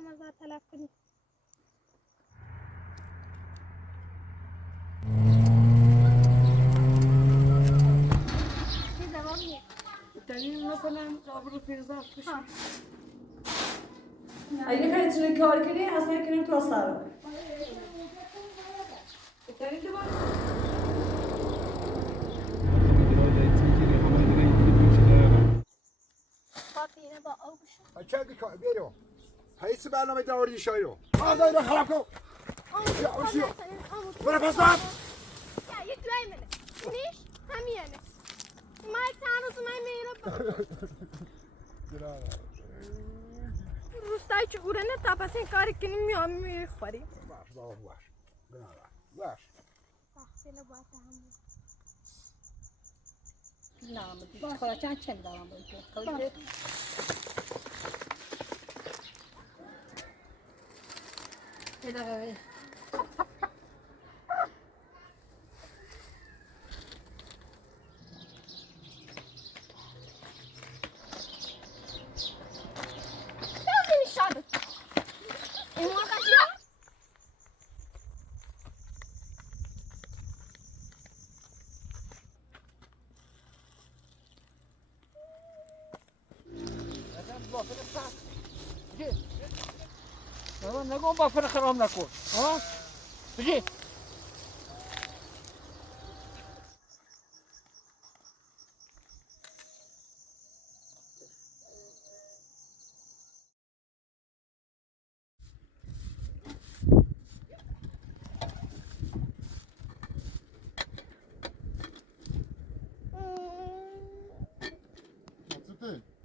مزار تلف کنی. چی دوام نیه؟ دلیل مثلا آب رو فیرزا بشی. اگه خیلی چیزی کار کنی اصلا کنیم تو سر. دلیل دوام. خاطینه با آبشون. بچه دیگه بیرو. هیچ برنامه داوری شایرو. آدای رو خراب کن. برو پس دام. یا یه دوای منه. نیش همیانه. مای تانوز مای میرو. روستای چگونه نه تا پس این کاری کنیم میام میخوریم. باش بابا باش. باش. تحصیل باید هم. نه خدا چند دوام بود. اداره. نگم بافر خراب نکن ها بجی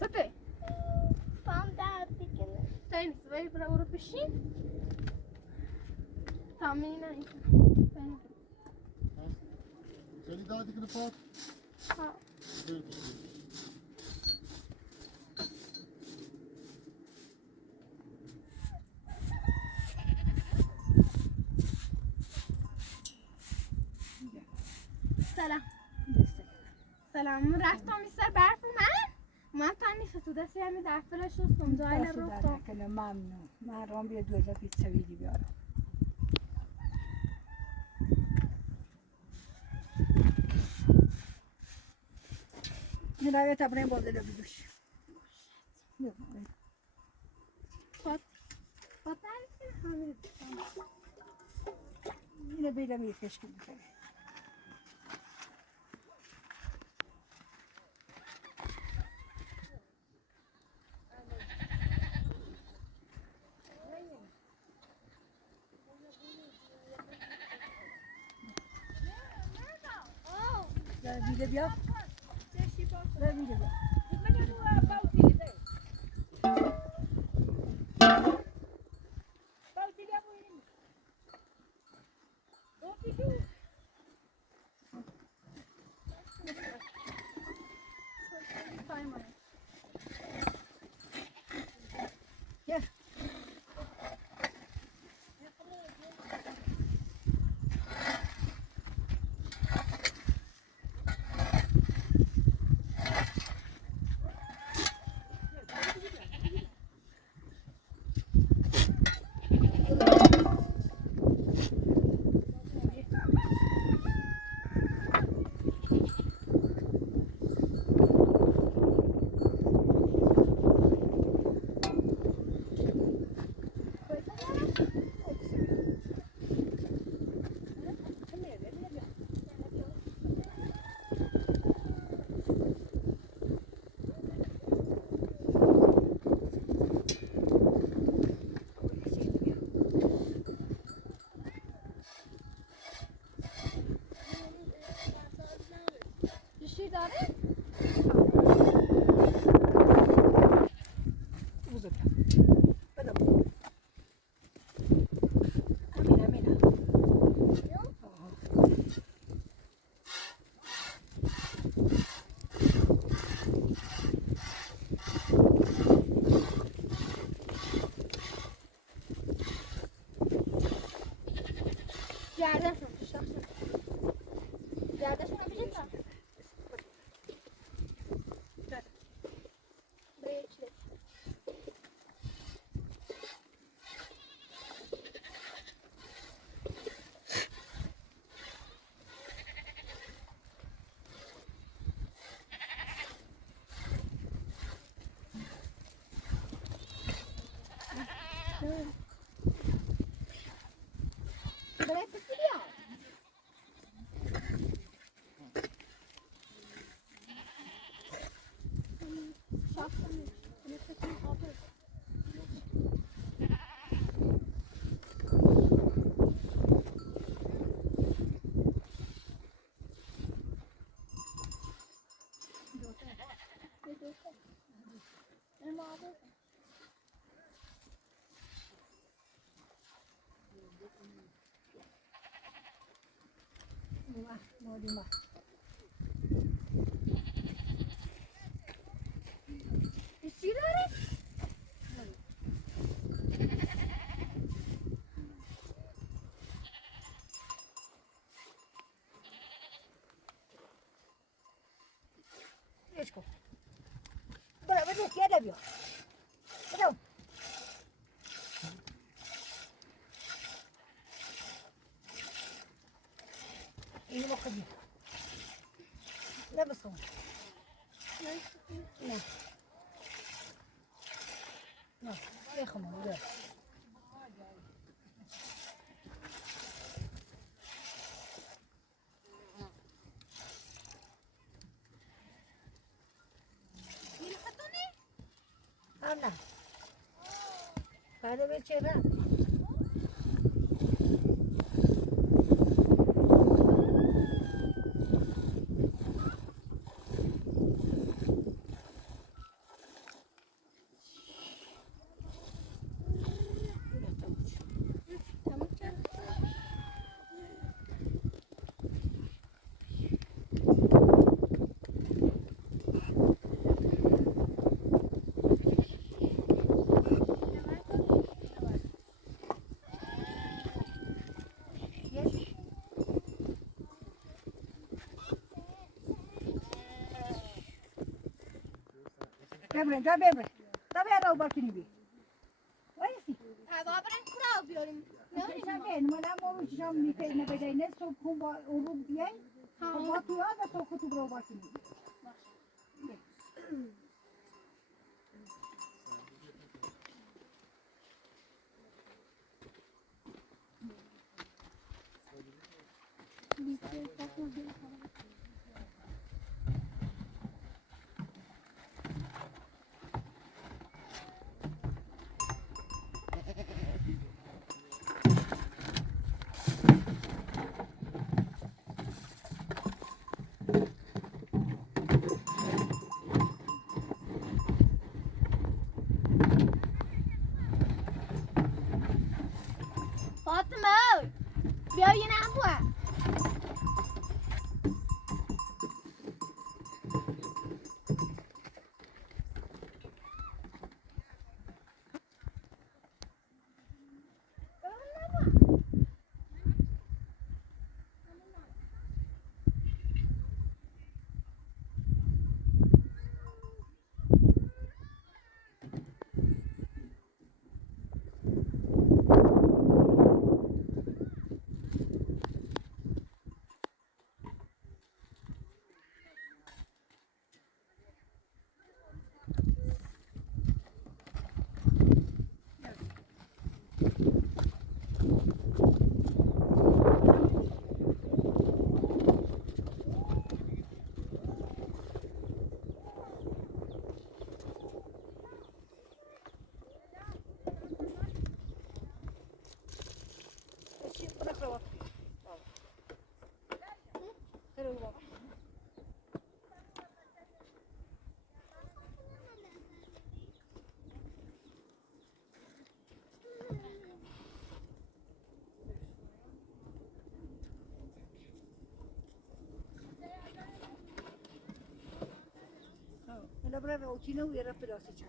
Sate. Tam derdi gene. Sen svej bra uro pişin. Tahminen ben. Seni daha dikine pat. Ha. سلام. سلام رفتم سر برف من تا نیست تو دستی همین در فلش هستم جایل رفتم ممنون من رام بیا دولا پیتزا ویدی بیارم این روی تبرین بازه رو بیدوش اینو بیدم یک کشکی میکنه بیده بیا بیده بیا Mau di mana? Esko. Bora, betul kia ada bio. Betul. Ini mau kerja. Dah besar. Nah. Nah, ini kamu udah. Ana. Pada bicara. Bebre, da bebre. Da bebre o bakini bir. Vay si. هوا برن کراو بیاریم Ne şaben, mana mo şam ni te ne bedai ne so kumba uru diye. Ha tu ya da to kutu bro bakini. فاطمه بیا یه نبوه La brava occhino era però si c'è.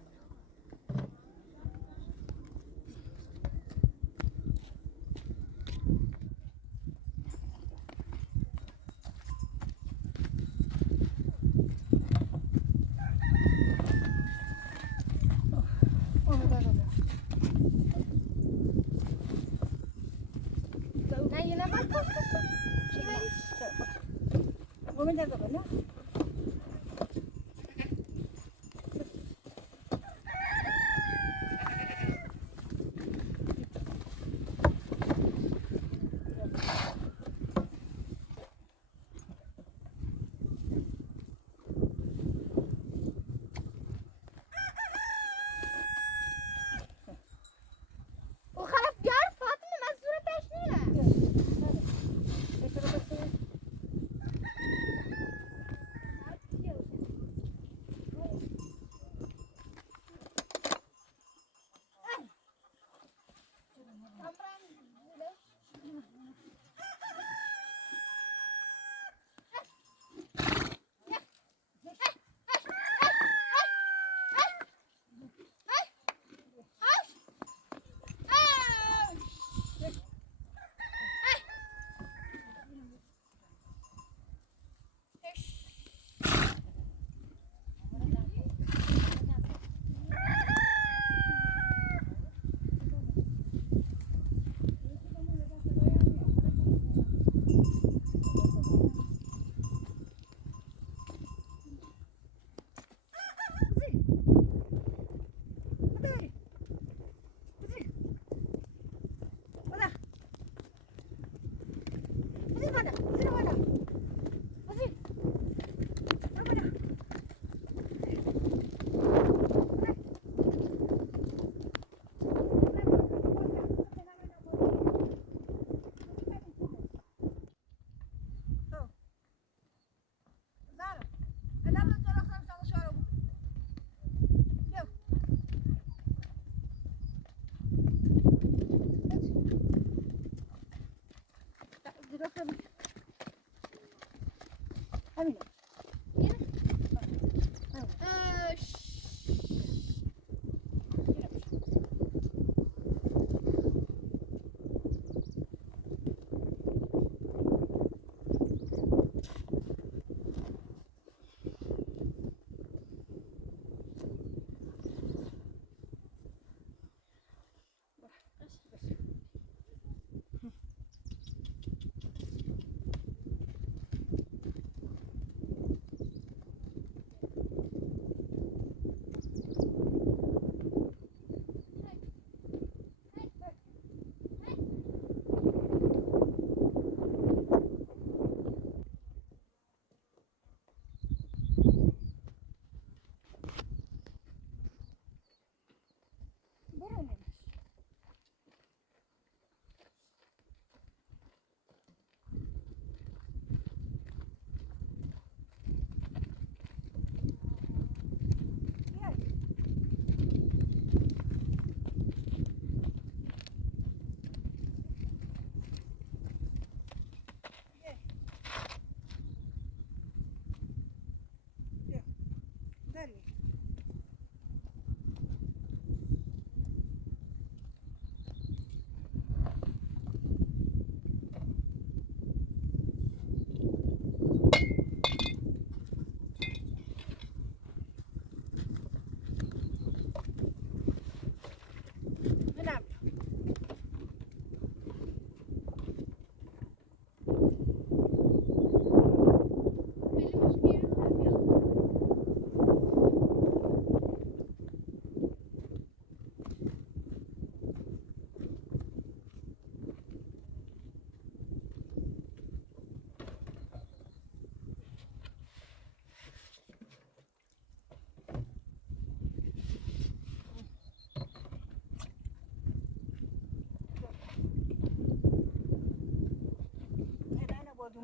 نه یه نفر Come da dove, no?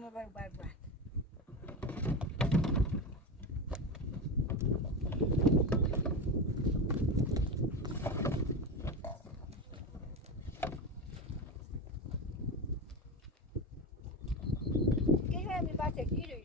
بر که می بچه گیره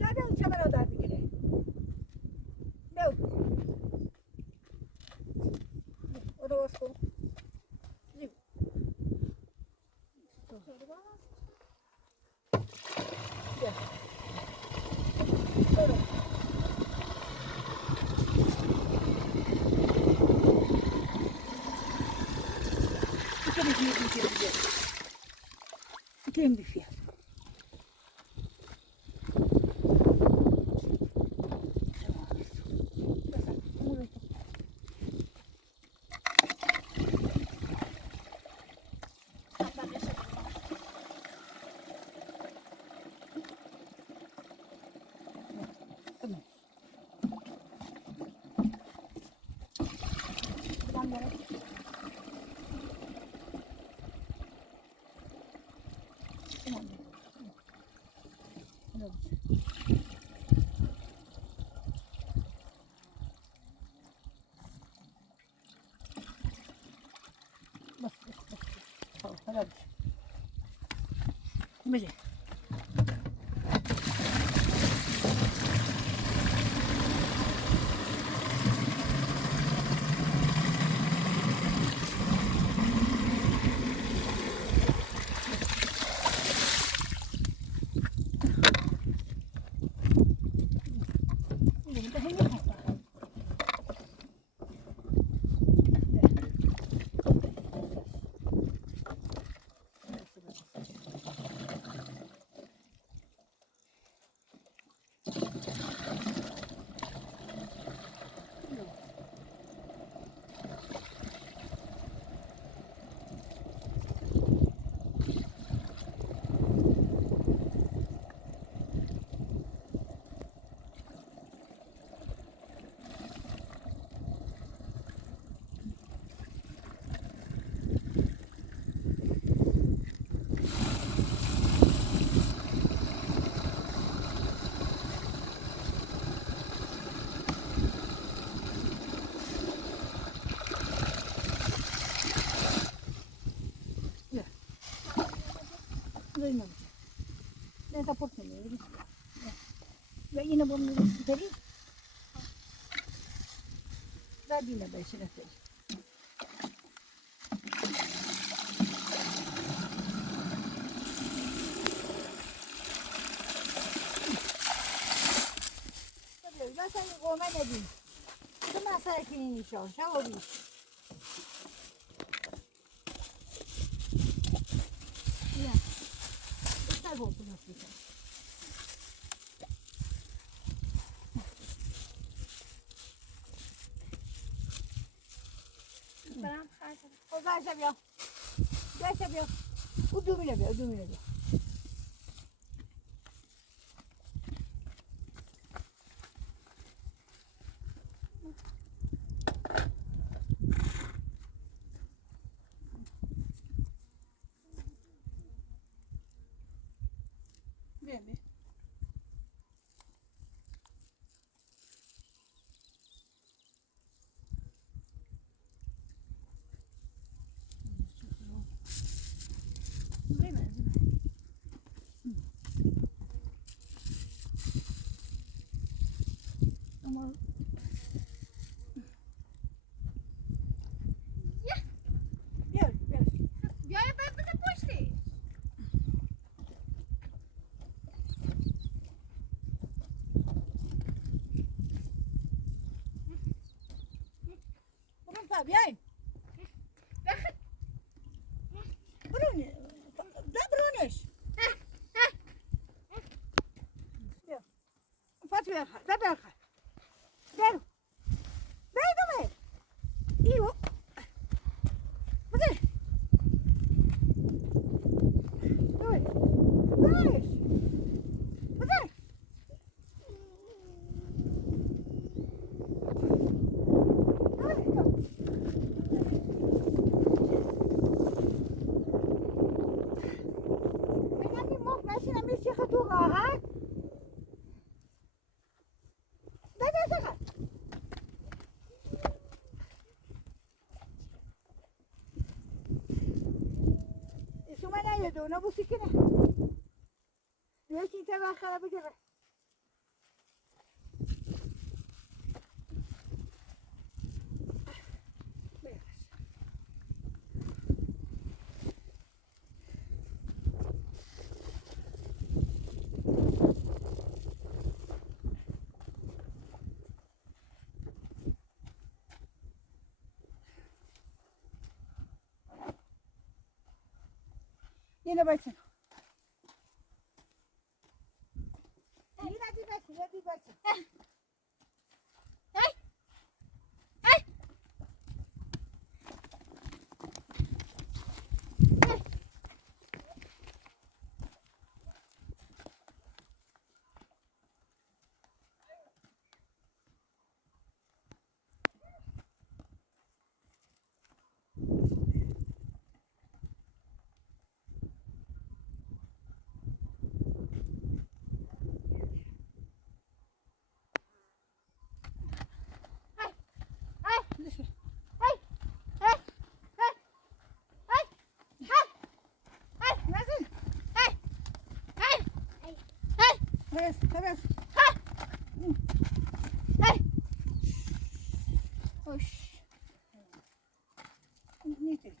دادو چه منو دار بگیره نو او رو باز کن Kim düşüyor? بجي Neta portene. Ya yine bunu beri. Da yine başına koy. Tabii ben seni kovma ne diyeyim. Kıma sakin inşallah. Şahı Ya. İster olsun aslında. برم خرج خدا بیا. بیا. او دومینه بیا. Bebe. Ama Gel. یا یه باید بزن پشتش Bunun Fabian. Bunun. Da Bruneş. Fatih da berka. یه دونه بوسی کنه یکی که بخره بگیره Yine basın. Yine bir basın, yine bir basın. Evet, evet. Hoş. Ne dedi?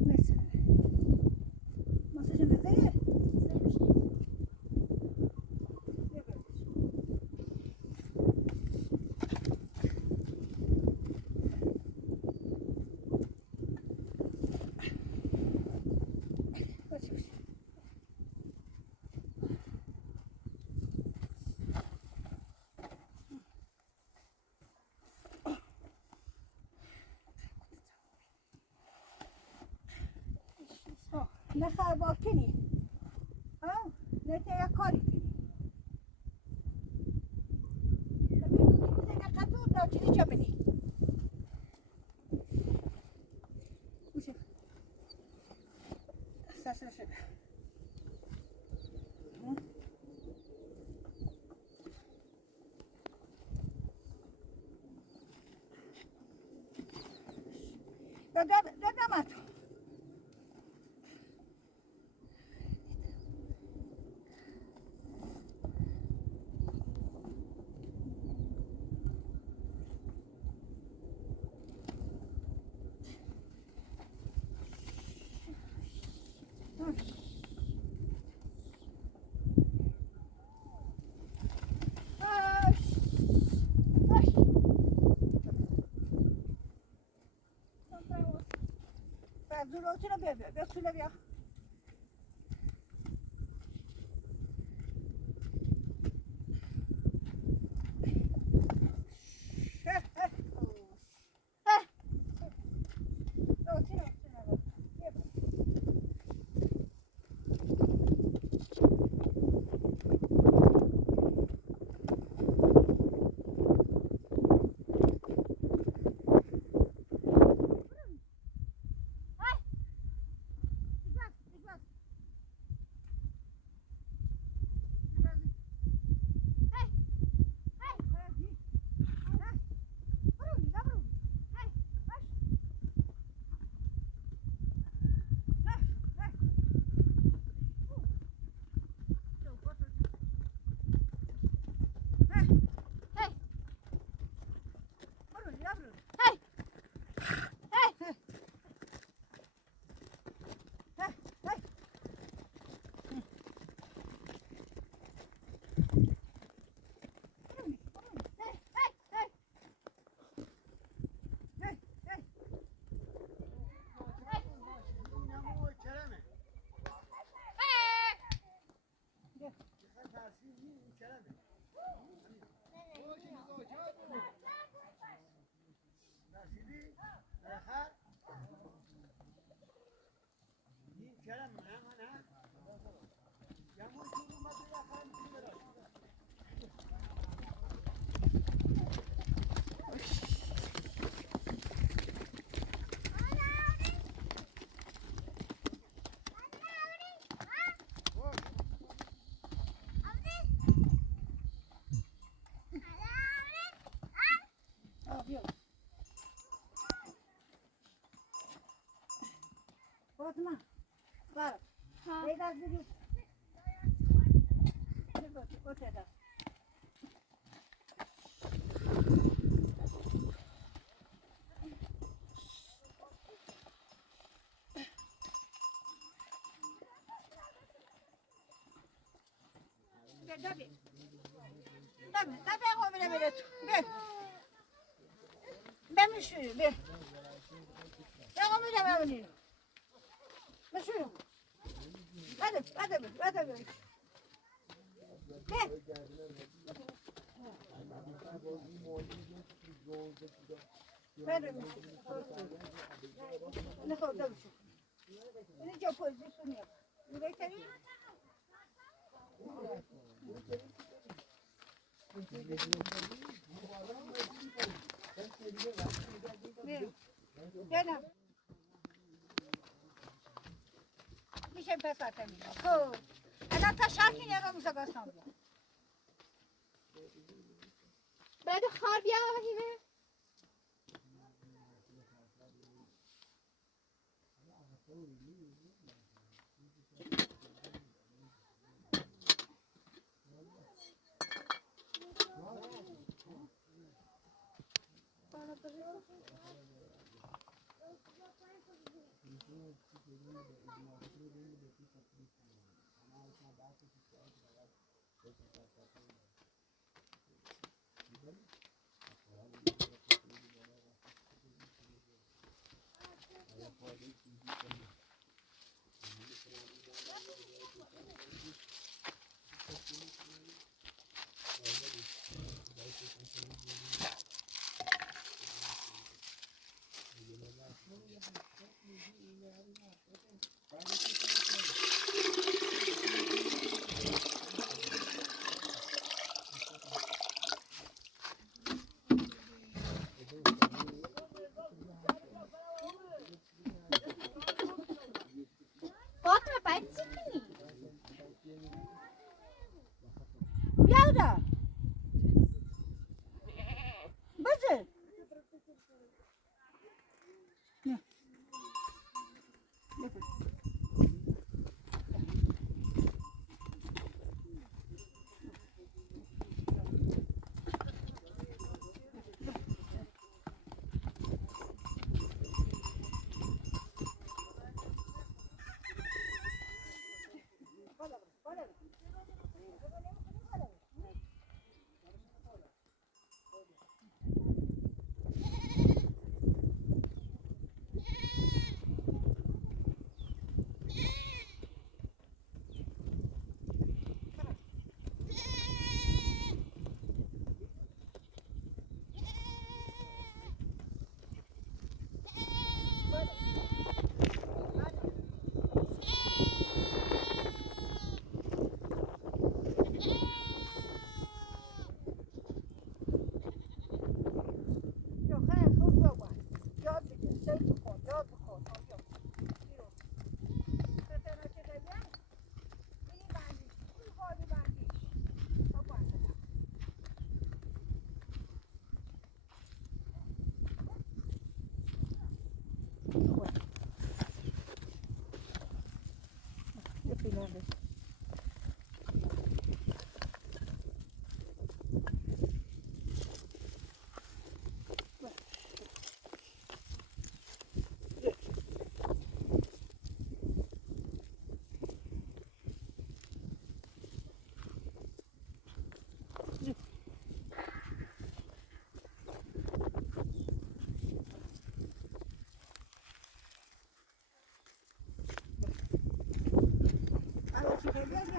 Neyse. Masajı ne değil? نه خربار کنی نه تیا کاری کنی میدونی که نقدر ناچیزی چه بینی بوشه ساسه شده دادم تو Zurotuna bebe, suyla bir فاطمه بر ها یه دست بگیر اوکی دست Tabii komine böyle tut. Ver. Ben mi şuyum? Ver. Ben komine ben bunu. Ben şuyum. Hadi. Ver. Ver. Ne kadar bir şey. Ne çok pozisyon yap. Yürekleri. Gel. میشه بساتم خب الان تا شب که نگاه میشه گستان بیا بده خار بیا بهیمه فاطمه باید چی کنی؟ بیا دا بزر نه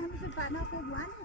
همه بنا خوب وانه